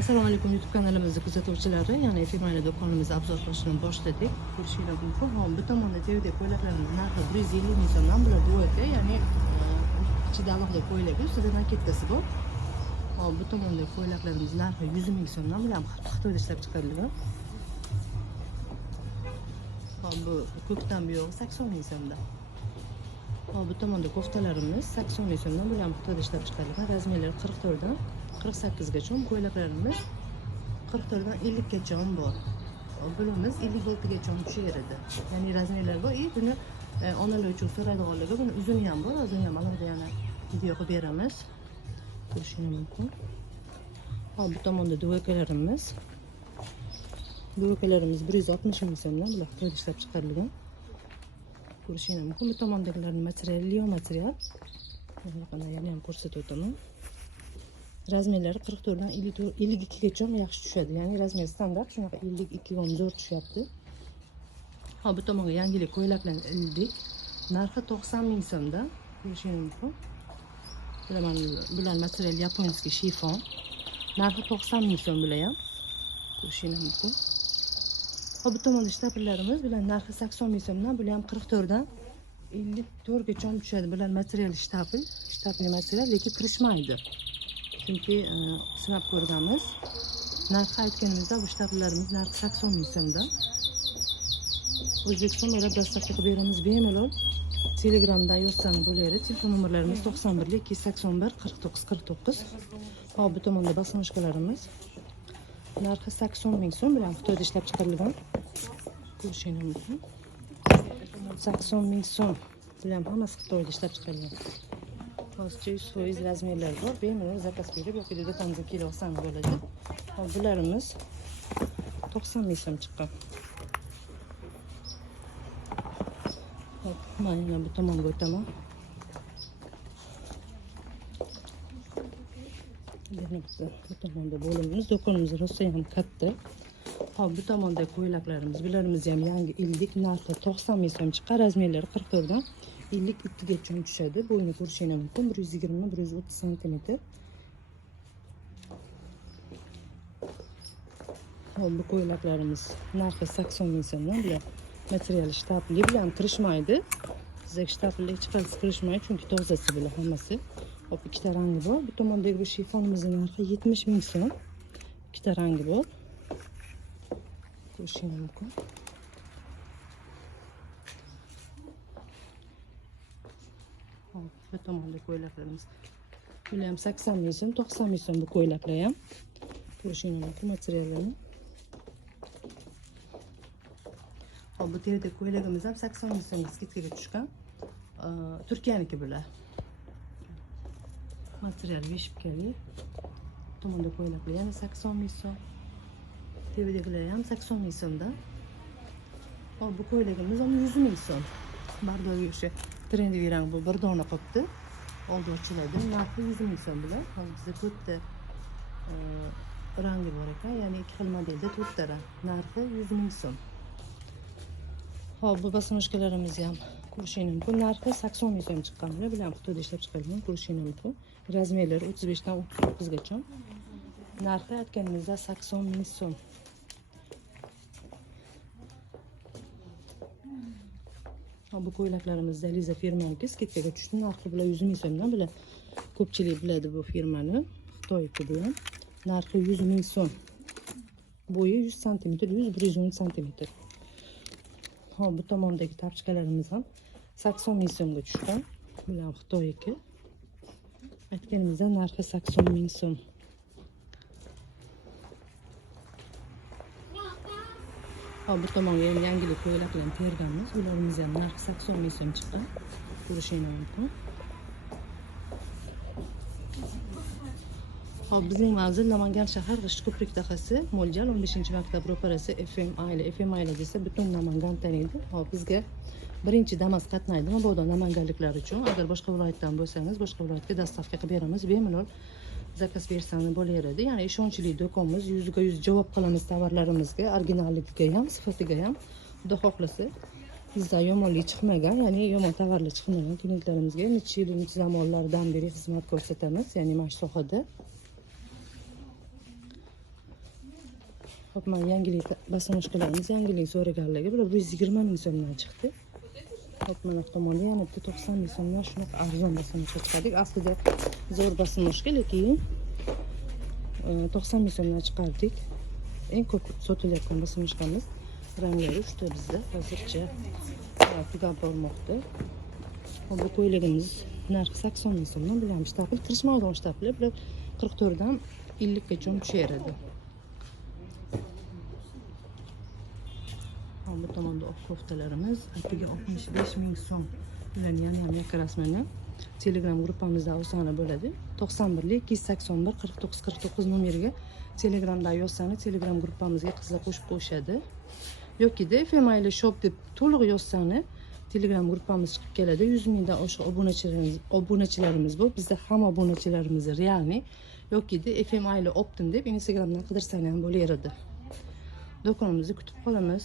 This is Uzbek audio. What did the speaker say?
Assalomu alaykum YouTube kanalimizni kuzatuvchilari, ya'ni firmali do'konimizni obzor qilishni boshladik. Ko'rishingiz mumkin. Hop, bu tomonda TVda ko'ylaklarimiz narxi 150 ming so'mdan bular dueti, ya'ni ichida alohida ko'ylak, ustida naketkasi bor. Hop, bu tomonda ko'ylaklarimiz narxi 100 ming so'mdan, bular Xitoyda ishlab chiqarilgan. Hop, bu ko'kdan buyog'i 80 ming so'mdan. Hop, bu tomonda koftalarimiz 80 ming so'mdan, bular Xitoyda ishlab chiqarilgan. Razmerlari 44 dan 48 gacha, ko'ylaklarimiz 44 dan 50 gacha bor. Bulimiz 56 gacha tushaveradi. Ya'ni razmerlar bor. Buni onalar uchun so'raydiganlarga buni uzuni ham bor, o'zini ham alohida yana video qilib beramiz. Ko'rishingiz mumkin. Hop, bu tomonda duvakalarimiz. Duvakalarimiz 160 ming so'mdan, bular Xitoyda ishlab chiqarilgan. Ko'rishingiz mumkin. Bu tomondagilarning materiali lion material. Yana ham ko'rsatib o'taman. Razmerlari 44 dan 52 gacha yaxshi tushadi. Ya'ni razmer standart shunaqa 52 ham zo'r tushyapti. Ha, bu tomonga yangilik ko'ylaklarni ildik. Narxi 90 ming so'mdan. Ko'rishingiz mumkin. Bular material yaponskiy shifon. Narxi 90 ming so'm bular ham. Ko'rishingiz mumkin. Ha, bu tomonda shtapillarimiz bular narxi 80 ming so'mdan, bular ham 44 dan 54 gacha tushadi. Bular material shtapil material, lekin kirishmaydi. Chunki sinab ko'rganmiz. Narxi aytganimizda bu shtaplarimiz narxi 80 ming so'mdan. O'zbekiston bo'ylab dastlabki qilib beramiz bemalol. Telegramdan yozsangiz bo'laveradi. Telefon nomerlarimiz 91 281 49 49. Hop, bu tomonda basmoshkalarimiz. Narxi 80 ming so'm, bilan Xitoyda ishlab chiqarilgan. Ko'rishingiz mumkin. 80 ming so'm. Bular ham hammasi Xitoyda ishlab chiqarilgan. Hozircha 100% razmerlar bor. Bemalol zakaz berib yoki do'konimizga kelib olsangiz bo'ladi. Hop, bularimiz 90 ming so'm chiqqan. Hop, mana bu tomonga o'taman. Bu tomonda bo'limimiz, do'konimiz rosa ham katta. Hop, bu tomonda ko'ylaklarimiz, bularimiz ham yangi ildik, narxi 90 ming so'm chiqqan. Razmerlari 44 dan 52 gacha tushadi. Bo'yini ko'rishingiz mumkin. 120 130 cm. Hop, bu ko'ylaklarimiz narxi 80 ming so'mdan. Bular material shtapli, bilan kirishmaydi. Sizga shtapli hech qaysi kirishmaydi, chunki tozasi bular hammasi. Hop, ikkita rangi bor. Bu tomondagi bu shifonimizning narxi 70 ming so'm. Ikkita rangi bor. Ko'rishingiz mumkin. Bu tomonda ko'ylaklarimiz. Bular ham 80 ming so'm, 90 ming so'm bu ko'ylaklar ham. Ko'rishingiz mumkin materiallarni. Hop, bu terda ko'ylagimiz ham 80 ming so'mga skidkaga tushgan. Turkiyaniki bular. Material vishipkali. Tomonda ko'ylaklar yana 80 ming so'm. Terdagilar ham 80 ming so'mdan. Hop, bu ko'ylagimiz ham 100 ming so'm. Bardogi o'sha trendiy rang bu bir dona qopdi. Oldi ochiladi. Narxi 100 ming so'm bular. Hozir bizda to'rtta rangi bor ekan, ya'ni ikki xil modelda to'rtta rang. Narxi 100 ming so'm. Hop, bu basmoshkalarimiz ham ko'rishingiz mumkin. Narxi 80 ming so'm chiqqan bular. Bular Xitoyda ishlab chiqarilgan, ko'rishingiz mumkin. Razmerlari 35 dan 39 gacha. Narxi aytganimizda 80 ming so'm. Bu ko'ylaklarimiz Liza firmaniki, skidkaga tushdi. Narxi bular 100 ming so'mdan. Bular ko'pchilik biladi bu firmani. Xitoyki bu ham. Narxi 100 ming so'm. Bo'yi 100 cm, 100-110 cm. Hop, bu tomondagi tapchkalarimiz ham 80 ming so'mga tushgan. Bular Xitoyki. Aytganimizda narxi 80 ming so'm. Hop, bu tomonga ham yangilik ko'ylaklarni terganmiz. Bularimiz ham narxi 80 ming so'm chiqqan. Ko'rishingiz mumkin. Hop, bizning manzil Namangan shahar G'ishtko'prik dahasi, mo'ljal 15-maktab ro'parasi FM Aila desa butun Namangan taniydi. Hop, bizga birinchi Damas qatnaydi, mabodo namanganliklar uchun. Agar boshqa viloyatdan bo'lsangiz, boshqa viloyatga dastavka qilib beramiz. Bemalol zakaz bersangiz bo'laveradi. Ya'ni ishonchli do'konimiz, 100% javob qilamiz tovarlarimizga, originalligiga ham, sifatiga ham. Xudo xohlasa, bizda yomonlik chiqmagan, ya'ni yomon tovarlar chiqmagan klientlarimizga necha yil, necha zamonlardan beri xizmat ko'rsatamiz, ya'ni mana shu sohada. Hop, mana yangilik bosonishkalarimiz yangilik so'raganligi bular 120 ming so'mdan chiqdi. Hop, mana bu tomonda yana bitta 90 ming so'mdan shunaqa arzon bosonishka chiqardik. Aslida zo'r bosonishka, lekin 90 ming so'mdan chiqardik. Eng ko'p sotilayotgan bosonishkamiz ranglari uchta bizda hozircha tugab bormoqda. Bu ko'ylagimiz narxi 80 ming so'mdan, bular ham shtapl, tirishmaydigan shtaplar, bular 44 dan 50 gacha tusharadi. Bu tomonda oq koftalarimiz atiga 65 ming so'm. Ularni ham yakka rasmini Telegram gruppamizda olsani bo'ladi. 91 281 49 49 nomeriga Telegramda yozsangiz Telegram gruppamizga qizlar qo'shib qo'yishadi. Yoki-da FMI shop deb to'liq yozsangiz Telegram gruppamiz chiqib keladi. 100 mingdan oshiq obunachilarimiz bor. Bizda hamma obunachilarimiz realni. Yoki-da FMI Optim deb Instagramdan qidirsangiz ham bo'laveradi. Do'konimizni kutib qolamiz.